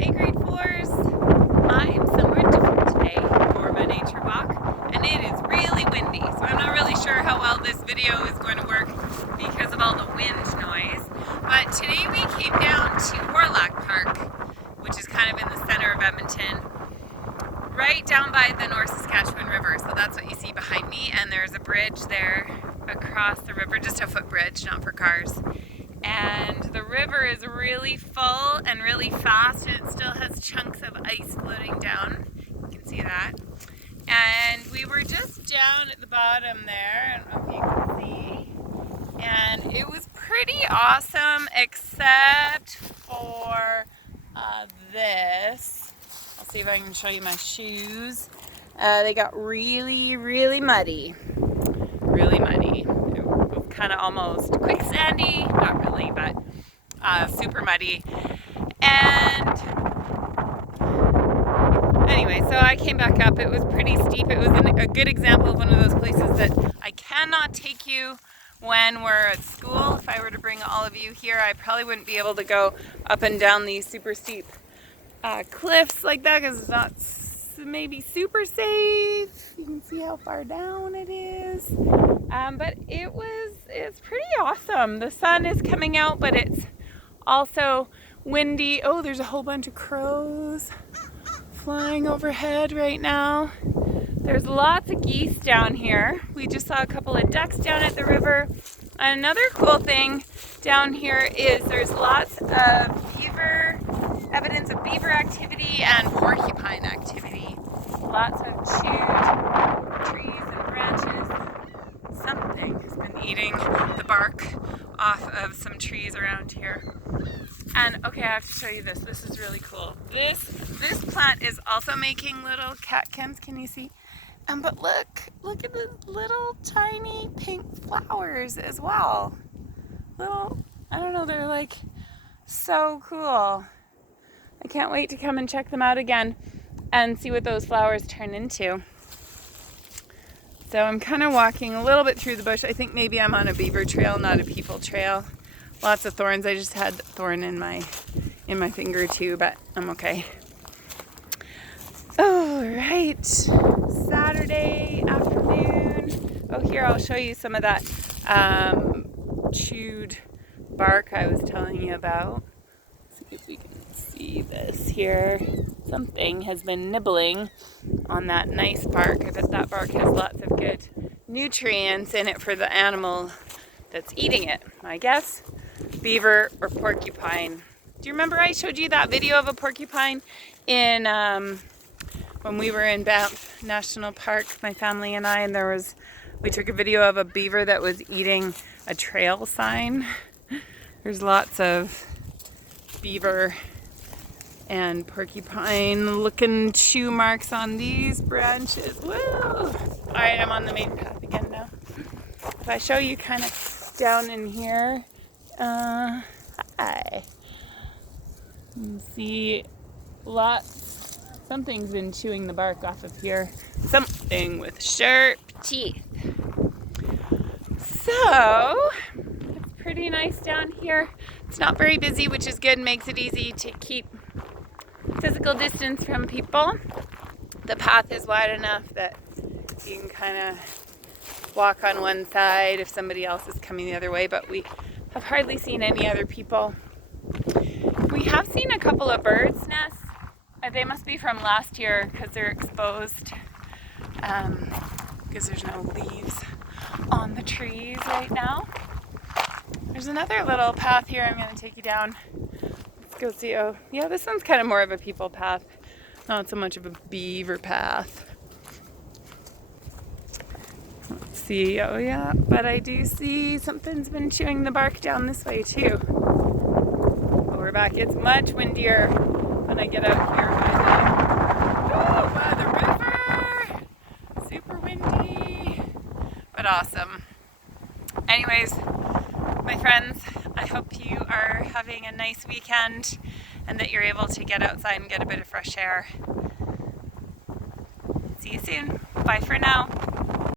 Hey grade 4s, I'm somewhere different today for my nature walk, and it is really windy, so I'm not really sure how well this video is going to work because of all the wind noise. But today we came down to Horlock Park, which is kind of in the center of Edmonton, right down by the North Saskatchewan River. So that's what you see behind me, and there's a bridge there across the river, just a footbridge, not for cars. And the river is really full and really fast, and it still has chunks of ice floating down. You can see that. And we were just down at the bottom there, I don't know if you can see. And it was pretty awesome, except for this. I'll see if I can show you my shoes. They got really, really muddy. Really muddy. It was kind of almost quicksandy, not really, but super muddy. And anyway, so I came back up. It was pretty steep. It was a good example of one of those places that I cannot take you when we're at school. If I were to bring all of you here, I probably wouldn't be able to go up and down these super steep cliffs like that because it's not maybe super safe. You can see how far down it is. But it's pretty awesome. The sun is coming out, but it's also windy. Oh, there's a whole bunch of crows flying overhead right now. There's lots of geese down here. We just saw a couple of ducks down at the river. And another cool thing down here is there's lots of beaver, evidence of beaver activity and porcupine activity. Lots of chewed trees and branches. Something has been eating the bark off of some trees around here. And okay, I have to show you this. This is really cool. This plant is also making little catkins. Can you see? But look at the little tiny pink flowers as well. Little, I don't know, they're like so cool. I can't wait to come and check them out again and see what those flowers turn into. So I'm kind of walking a little bit through the bush. I think maybe I'm on a beaver trail, not a people trail. Lots of thorns. I just had a thorn in my finger too, but I'm okay. All right, Saturday afternoon. Oh, here, I'll show you some of that chewed bark I was telling you about. Let's see if we can see this here. Something has been nibbling on that nice bark. I bet that bark has lots of good nutrients in it for the animal that's eating it. I guess beaver or porcupine. Do you remember I showed you that video of a porcupine in when we were in Banff National Park, my family and I, and we took a video of a beaver that was eating a trail sign. There's lots of beaver and porcupine looking chew marks on these branches. Woo! Alright, I'm on the main path again now. If I show you kind of down in here, hi. You can see something's been chewing the bark off of here. Something with sharp teeth. So, it's pretty nice down here. It's not very busy, which is good, makes it easy to keep physical distance from people. The path is wide enough that you can kind of walk on one side if somebody else is coming the other way, but we have hardly seen any other people. We have seen a couple of birds' nests. They must be from last year because they're exposed because there's no leaves on the trees right now. There's another little path here I'm going to take you down. Let's go see. Oh, yeah, this one's kind of more of a people path, not so much of a beaver path. Let's see. Oh, yeah, but I do see something's been chewing the bark down this way too. But we're back. It's much windier when I get out here by the river. Super windy, but awesome. Anyways, my friends, I hope you are having a nice weekend and that you're able to get outside and get a bit of fresh air. See you soon. Bye for now.